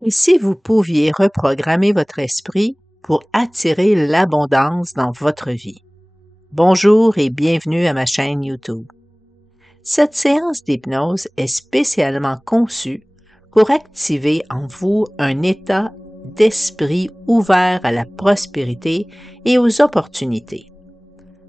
Et si vous pouviez reprogrammer votre esprit pour attirer l'abondance dans votre vie? Bonjour et bienvenue à ma chaîne YouTube. Cette séance d'hypnose est spécialement conçue pour activer en vous un état d'esprit ouvert à la prospérité et aux opportunités.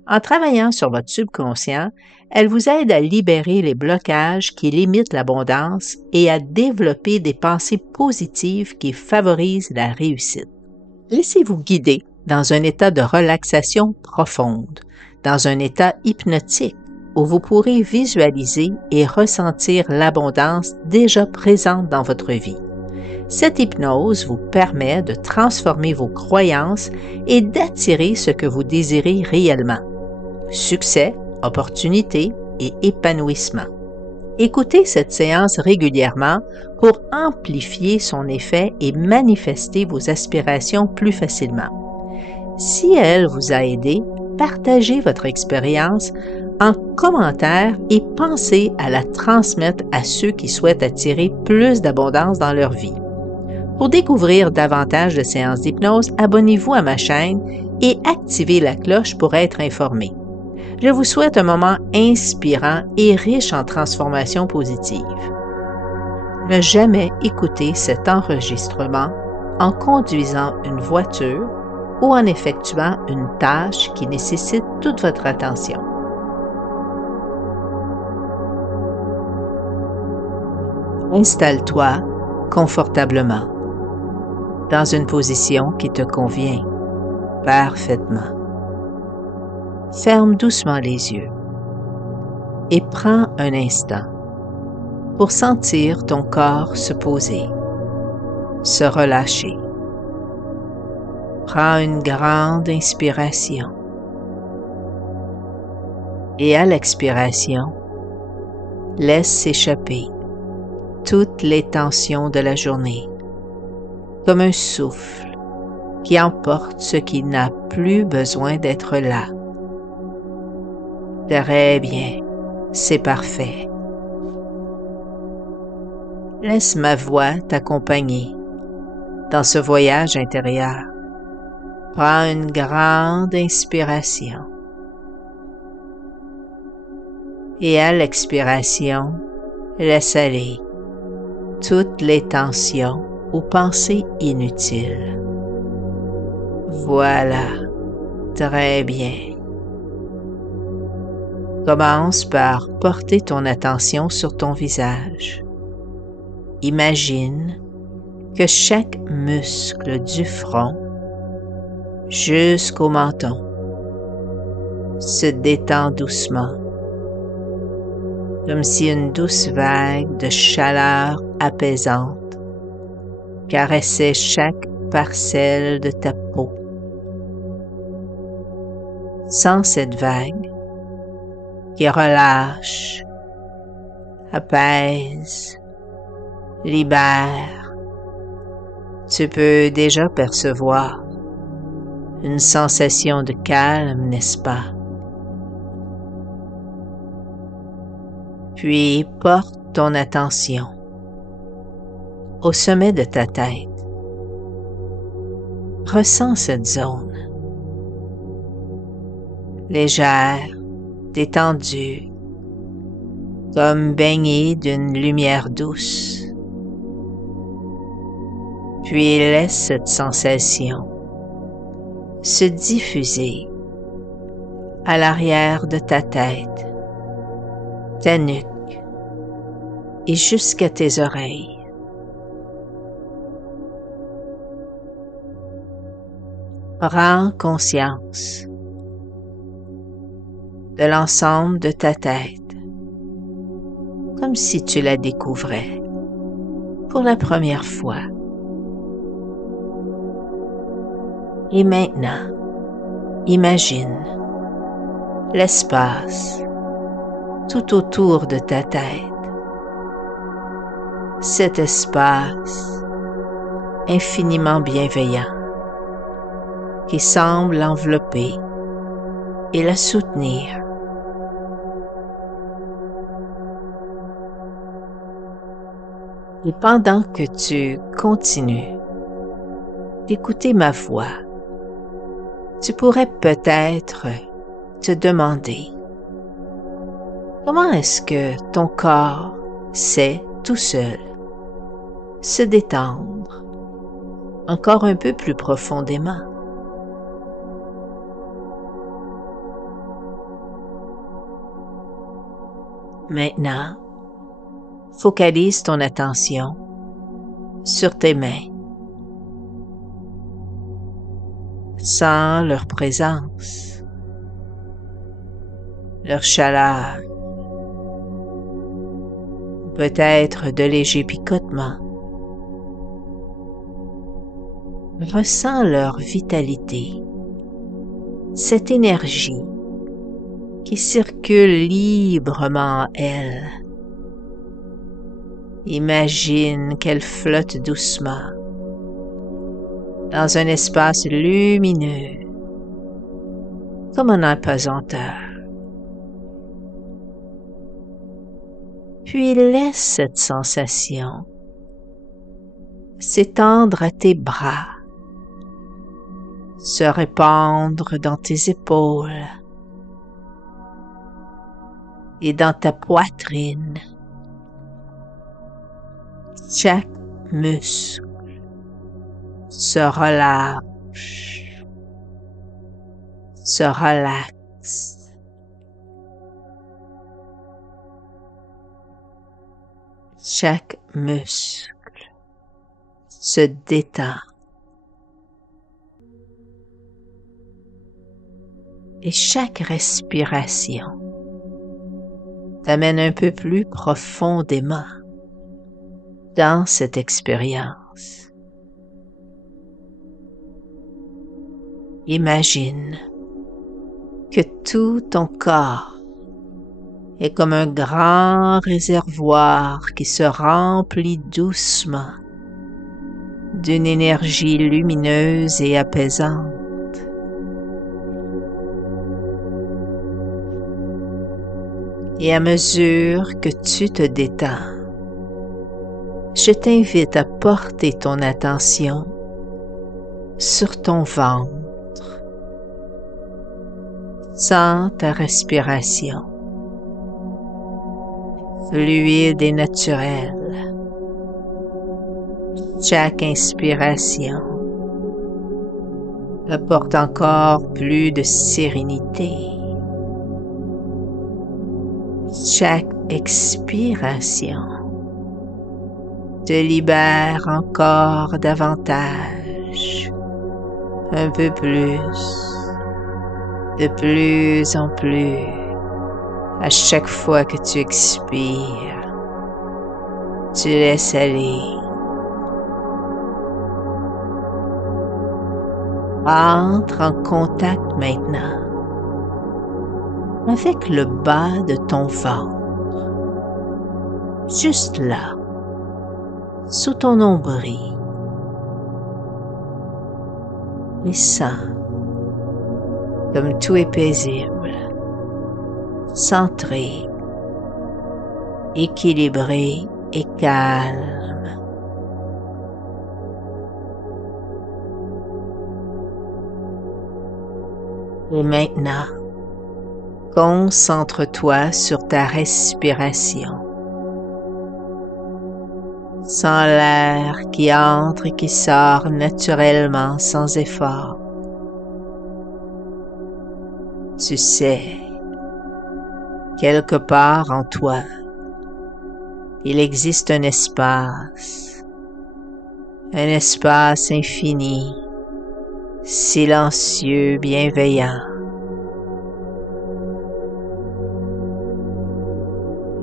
En travaillant sur votre subconscient, elle vous aide à libérer les blocages qui limitent l'abondance et à développer des pensées positives qui favorisent la réussite. Laissez-vous guider dans un état de relaxation profonde, dans un état hypnotique où vous pourrez visualiser et ressentir l'abondance déjà présente dans votre vie. Cette hypnose vous permet de transformer vos croyances et d'attirer ce que vous désirez réellement. Succès, opportunité et épanouissement. Écoutez cette séance régulièrement pour amplifier son effet et manifester vos aspirations plus facilement. Si elle vous a aidé, partagez votre expérience en commentaire et pensez à la transmettre à ceux qui souhaitent attirer plus d'abondance dans leur vie. Pour découvrir davantage de séances d'hypnose, abonnez-vous à ma chaîne et activez la cloche pour être informé. Je vous souhaite un moment inspirant et riche en transformations positives. Ne jamais écouter cet enregistrement en conduisant une voiture ou en effectuant une tâche qui nécessite toute votre attention. Installe-toi confortablement dans une position qui te convient parfaitement. Ferme doucement les yeux et prends un instant pour sentir ton corps se poser, se relâcher. Prends une grande inspiration et à l'expiration, laisse s'échapper toutes les tensions de la journée, comme un souffle qui emporte ce qui n'a plus besoin d'être là. Très bien, c'est parfait. Laisse ma voix t'accompagner dans ce voyage intérieur. Prends une grande inspiration. Et à l'expiration, laisse aller toutes les tensions ou pensées inutiles. Voilà, très bien. Commence par porter ton attention sur ton visage. Imagine que chaque muscle du front jusqu'au menton se détend doucement, comme si une douce vague de chaleur apaisante caressait chaque parcelle de ta peau. Sens cette vague qui relâche, apaise, libère. Tu peux déjà percevoir une sensation de calme, n'est-ce pas? Puis porte ton attention au sommet de ta tête. Ressens cette zone légère, détendue, comme baignée d'une lumière douce. Puis laisse cette sensation se diffuser à l'arrière de ta tête, ta nuque et jusqu'à tes oreilles. Prends conscience de l'ensemble de ta tête, comme si tu la découvrais pour la première fois. Et maintenant, imagine l'espace tout autour de ta tête. Cet espace infiniment bienveillant qui semble l'envelopper et la soutenir. Et pendant que tu continues d'écouter ma voix, tu pourrais peut-être te demander comment est-ce que ton corps sait tout seul se détendre encore un peu plus profondément. Maintenant, focalise ton attention sur tes mains. Sens leur présence, leur chaleur, peut-être de légers picotements. Ressens leur vitalité, cette énergie qui circule librement en elles. Imagine qu'elle flotte doucement dans un espace lumineux, comme un apesanteur. Puis laisse cette sensation s'étendre à tes bras, se répandre dans tes épaules et dans ta poitrine. Chaque muscle se relâche, se relaxe. Chaque muscle se détend. Et chaque respiration t'amène un peu plus profondément dans cette expérience. Imagine que tout ton corps est comme un grand réservoir qui se remplit doucement d'une énergie lumineuse et apaisante. Et à mesure que tu te détends, je t'invite à porter ton attention sur ton ventre. Sens ta respiration, fluide et naturelle. Chaque inspiration apporte encore plus de sérénité. Chaque expiration te libère encore davantage, un peu plus, de plus en plus, à chaque fois que tu expires, tu laisses aller. Entre en contact maintenant avec le bas de ton ventre, juste là, sous ton nombril, et sens comme tout est paisible, centré, équilibré et calme. Et maintenant, concentre-toi sur ta respiration. Sens l'air qui entre et qui sort naturellement sans effort. Tu sais, quelque part en toi, il existe un espace infini, silencieux, bienveillant.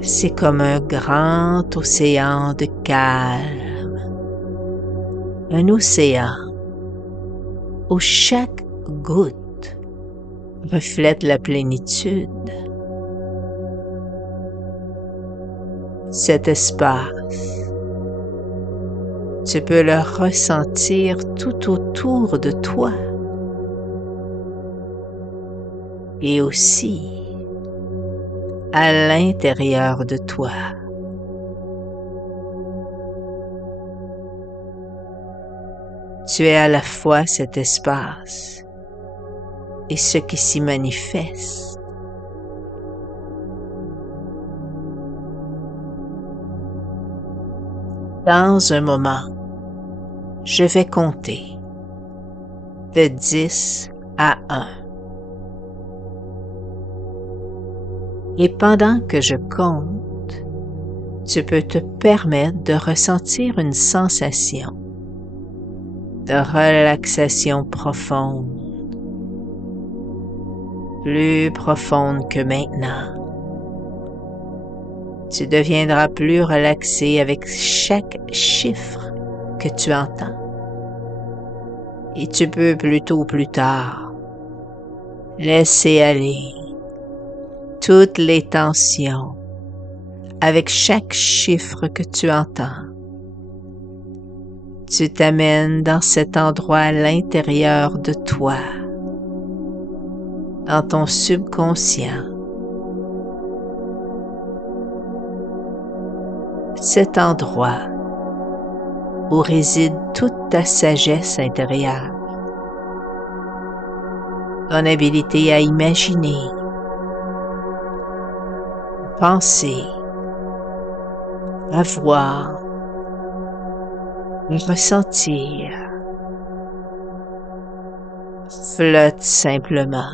C'est comme un grand océan de calme, un océan où chaque goutte reflète la plénitude. Cet espace, tu peux le ressentir tout autour de toi et aussi à l'intérieur de toi. Tu es à la fois cet espace et ce qui s'y manifeste. Dans un moment, je vais compter de 10 à 1. Et pendant que je compte, tu peux te permettre de ressentir une sensation de relaxation profonde, plus profonde que maintenant. Tu deviendras plus relaxé avec chaque chiffre que tu entends. Et tu peux plus tôt ou plus tard laisser aller toutes les tensions avec chaque chiffre que tu entends. Tu t'amènes dans cet endroit à l'intérieur de toi, dans ton subconscient. Cet endroit où réside toute ta sagesse intérieure, ton habilité à imaginer, à penser, à voir, à ressentir. Flotte simplement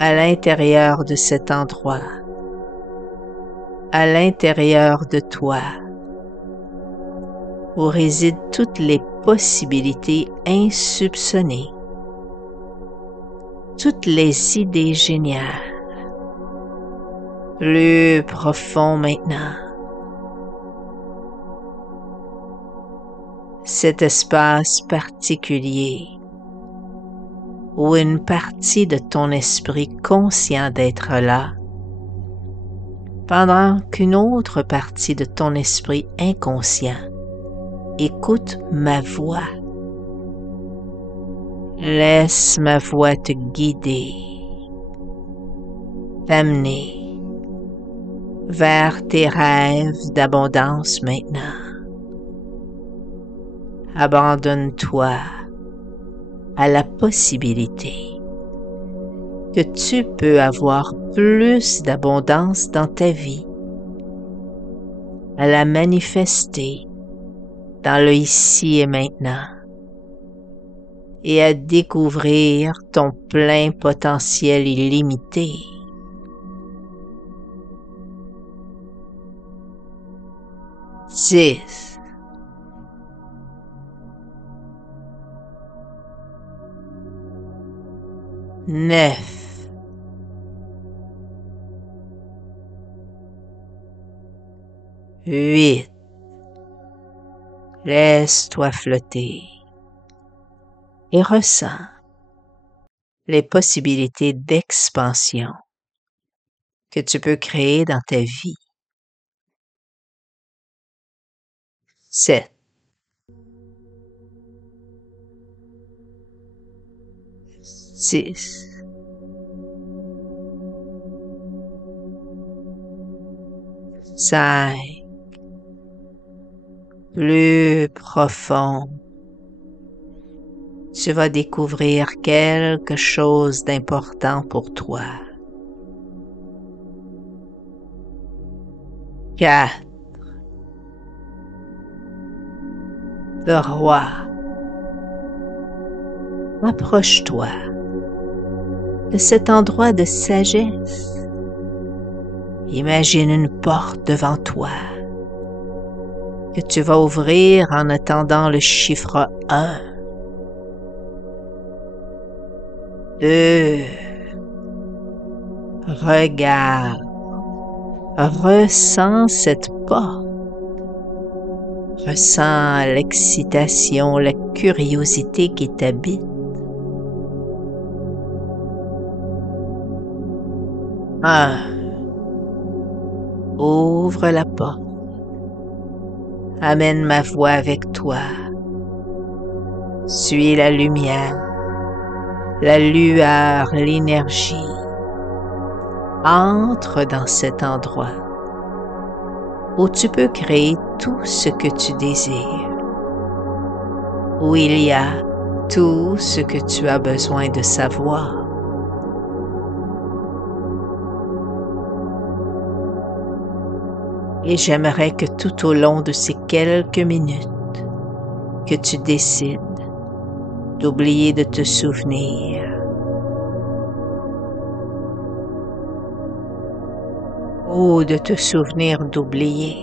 à l'intérieur de cet endroit, à l'intérieur de toi, où résident toutes les possibilités insoupçonnées, toutes les idées géniales, plus profond maintenant. Cet espace particulier où une partie de ton esprit conscient d'être là, pendant qu'une autre partie de ton esprit inconscient écoute ma voix. Laisse ma voix te guider, t'amener vers tes rêves d'abondance maintenant. Abandonne-toi à la possibilité que tu peux avoir plus d'abondance dans ta vie, à la manifester dans le ici et maintenant et à découvrir ton plein potentiel illimité. Dix. Neuf. Huit. Laisse-toi flotter et ressens les possibilités d'expansion que tu peux créer dans ta vie. 7. 6. 5. Plus profond. Tu vas découvrir quelque chose d'important pour toi. 4. 3. Approche-toi de cet endroit de sagesse. Imagine une porte devant toi que tu vas ouvrir en attendant le chiffre 1. 2. Regarde, ressens cette porte. Ressens l'excitation, la curiosité qui t'habite. 1. Ouvre la porte. Amène ma voix avec toi. Suis la lumière, la lueur, l'énergie. Entre dans cet endroit où tu peux créer tout ce que tu désires. où il y a tout ce que tu as besoin de savoir. Et j'aimerais que tout au long de ces quelques minutes, que tu décides d'oublier de te souvenir, ou de te souvenir d'oublier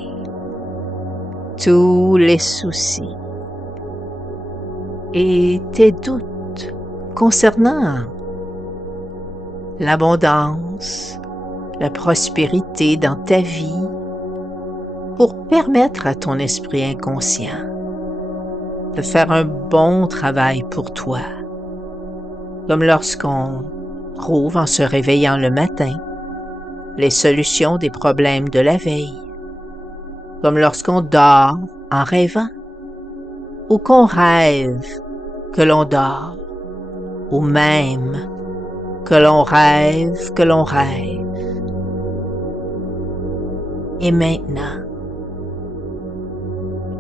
tous les soucis et tes doutes concernant l'abondance, la prospérité dans ta vie, pour permettre à ton esprit inconscient de faire un bon travail pour toi, comme lorsqu'on trouve en se réveillant le matin les solutions des problèmes de la veille, comme lorsqu'on dort en rêvant, ou qu'on rêve que l'on dort, ou même que l'on rêve que l'on rêve. Et maintenant,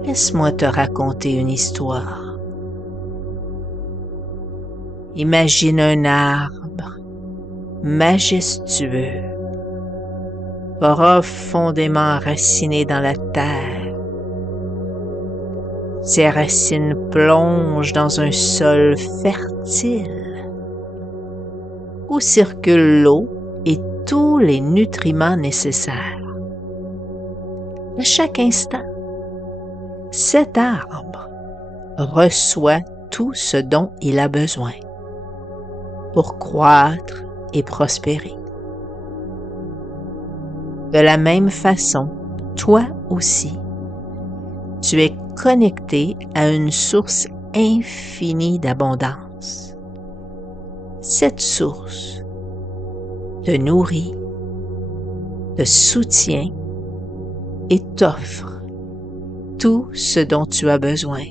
laisse-moi te raconter une histoire. Imagine un arbre majestueux, profondément enraciné dans la terre. Ses racines plongent dans un sol fertile où circulent l'eau et tous les nutriments nécessaires. À chaque instant, cet arbre reçoit tout ce dont il a besoin pour croître et prospérer. De la même façon, toi aussi, tu es connecté à une source infinie d'abondance. Cette source te nourrit, te soutient et t'offre tout ce dont tu as besoin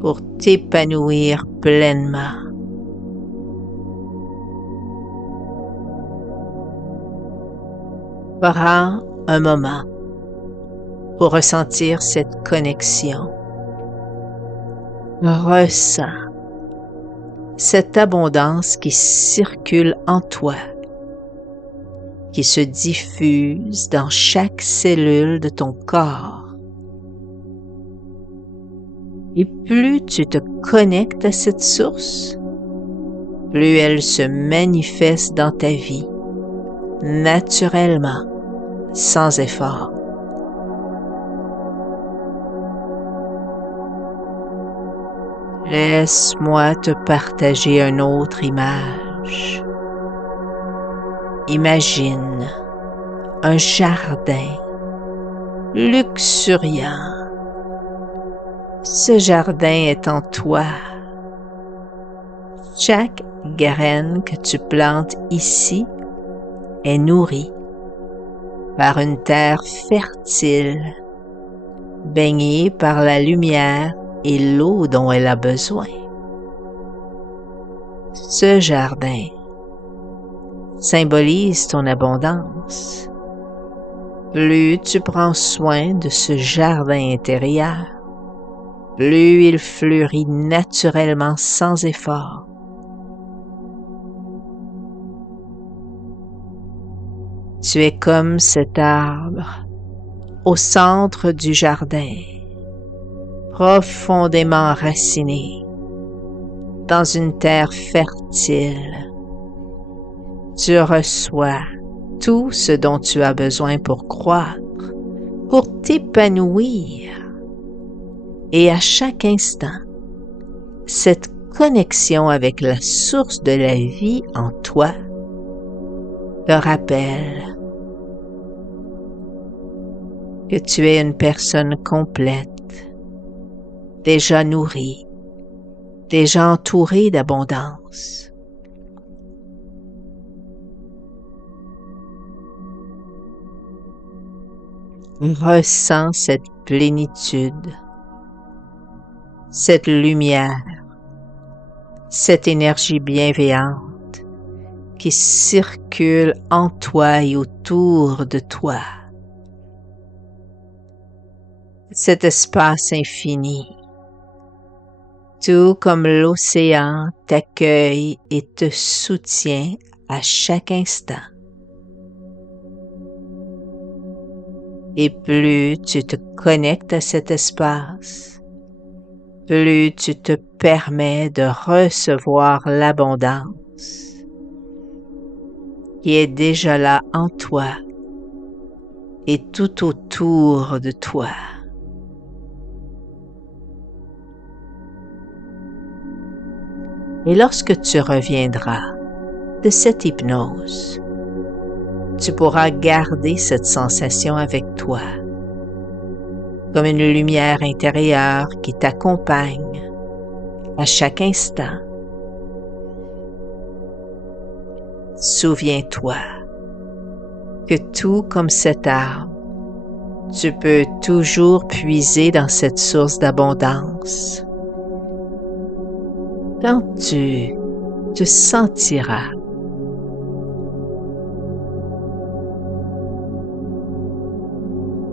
pour t'épanouir pleinement. Prends un moment pour ressentir cette connexion. Ressens cette abondance qui circule en toi, qui se diffuse dans chaque cellule de ton corps. Et plus tu te connectes à cette source, plus elle se manifeste dans ta vie, naturellement, sans effort. Laisse-moi te partager une autre image. Imagine un jardin luxuriant. Ce jardin est en toi. Chaque graine que tu plantes ici est nourrie par une terre fertile, baignée par la lumière et l'eau dont elle a besoin. Ce jardin symbolise ton abondance. Plus tu prends soin de ce jardin intérieur, plus il fleurit naturellement sans effort. Tu es comme cet arbre au centre du jardin, profondément enraciné dans une terre fertile. Tu reçois tout ce dont tu as besoin pour croître, pour t'épanouir. Et à chaque instant, cette connexion avec la source de la vie en toi te rappelle que tu es une personne complète, déjà nourrie, déjà entourée d'abondance. Ressens cette plénitude, cette lumière, cette énergie bienveillante qui circule en toi et autour de toi. Cet espace infini tout comme l'océan t'accueille et te soutient à chaque instant. Et plus tu te connectes à cet espace, plus tu te permets de recevoir l'abondance qui est déjà là en toi et tout autour de toi. Et lorsque tu reviendras de cette hypnose, tu pourras garder cette sensation avec toi, comme une lumière intérieure qui t'accompagne à chaque instant. Souviens-toi que tout comme cet arbre, tu peux toujours puiser dans cette source d'abondance. Quand tu te sentiras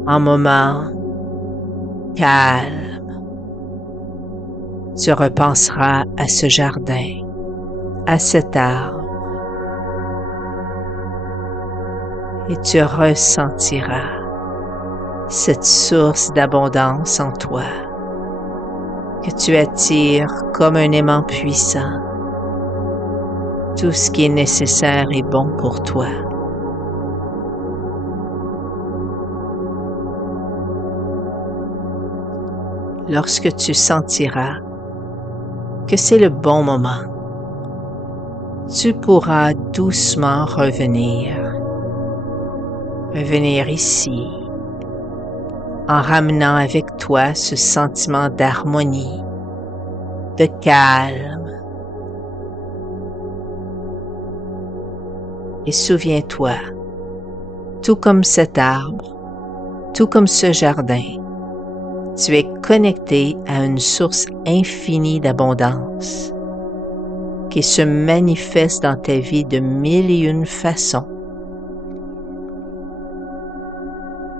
en moment calme, tu repenseras à ce jardin, à cet arbre, et tu ressentiras cette source d'abondance en toi que tu attires comme un aimant puissant. Tout ce qui est nécessaire et bon pour toi. Lorsque tu sentiras que c'est le bon moment, tu pourras doucement revenir ici, en ramenant avec toi ce sentiment d'harmonie, de calme. Et souviens-toi, tout comme cet arbre, tout comme ce jardin, tu es connecté à une source infinie d'abondance qui se manifeste dans ta vie de mille et une façons.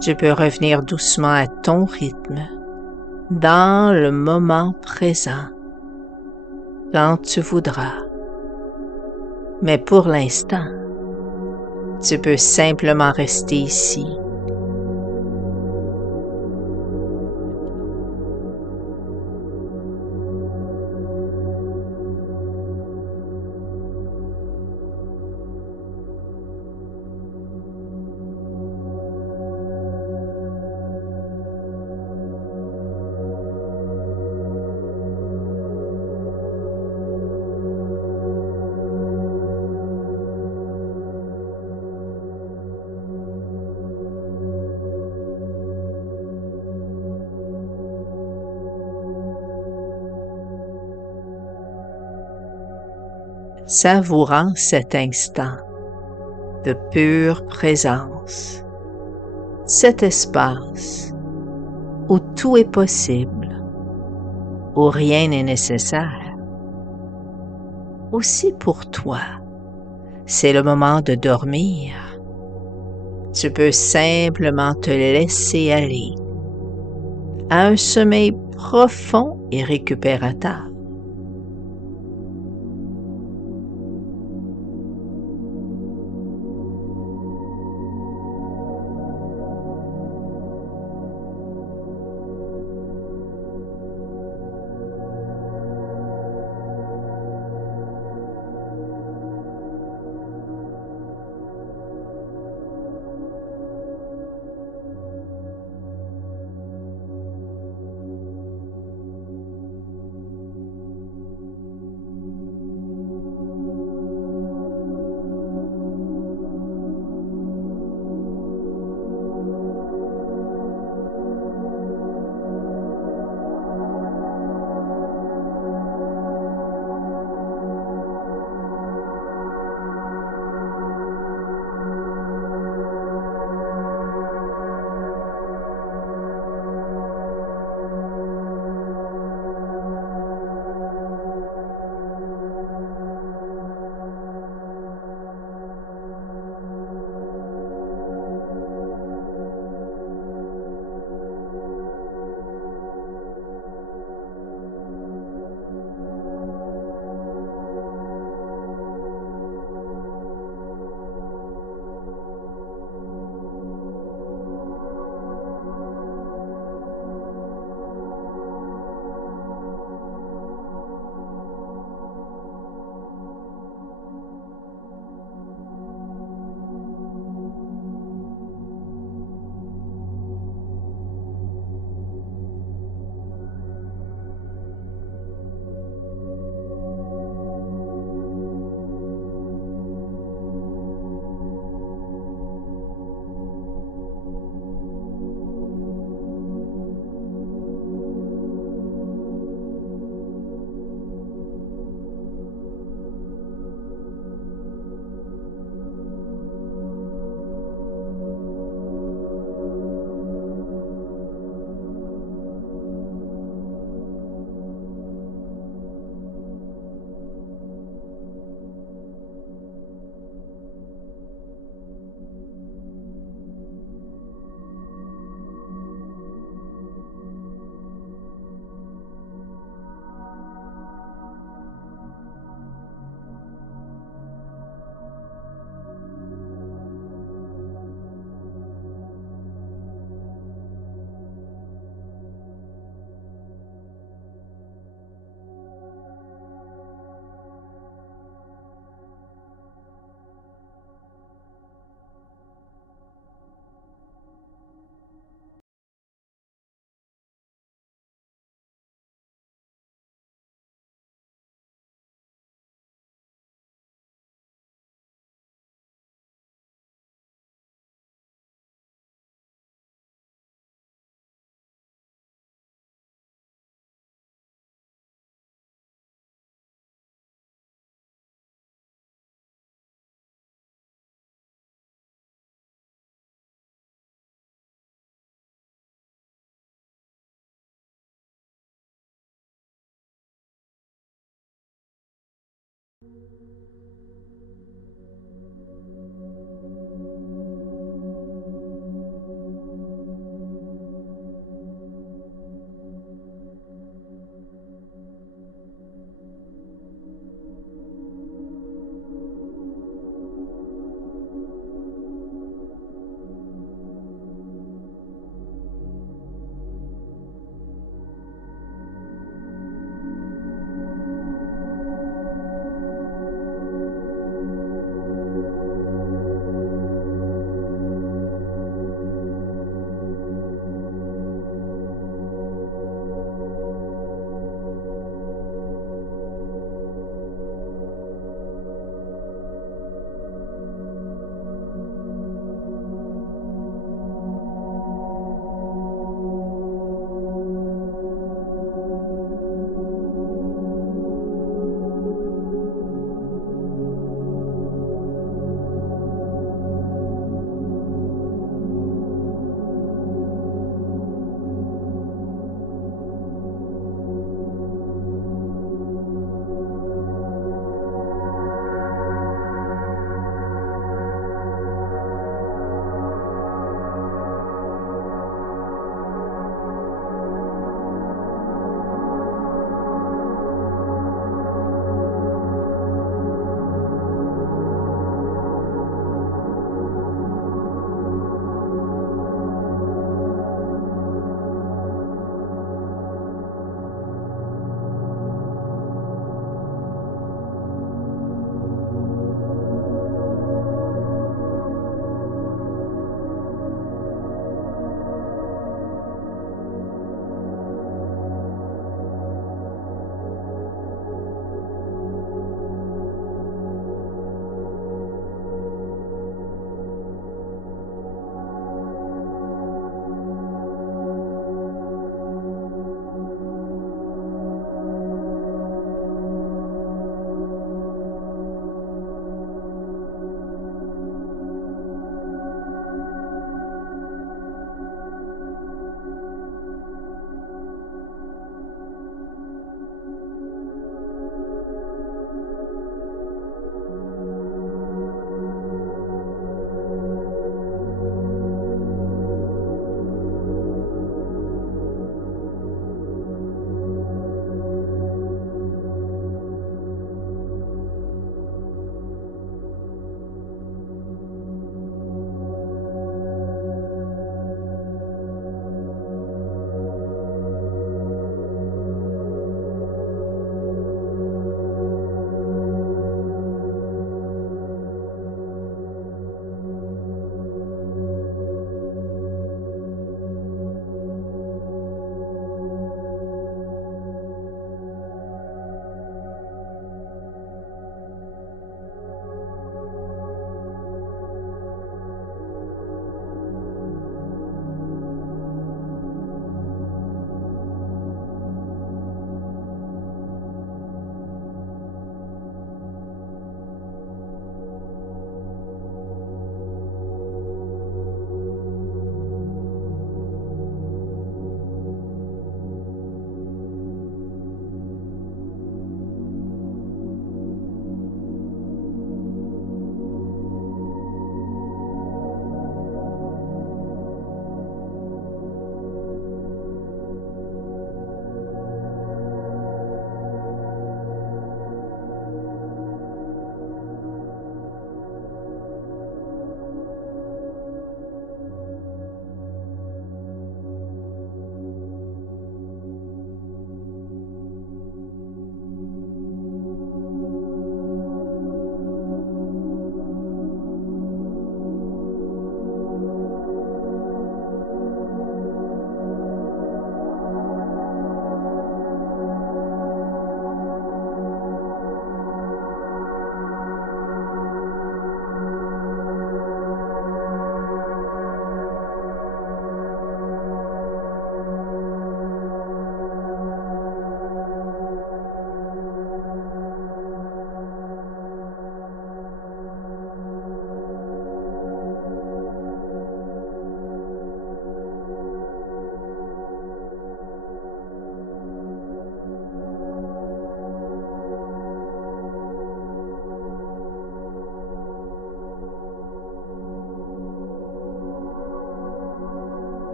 Tu peux revenir doucement à ton rythme, dans le moment présent, quand tu voudras. Mais pour l'instant, tu peux simplement rester ici. Savourant cet instant de pure présence, cet espace où tout est possible, où rien n'est nécessaire. Aussi pour toi, c'est le moment de dormir. Tu peux simplement te laisser aller à un sommeil profond et récupérateur.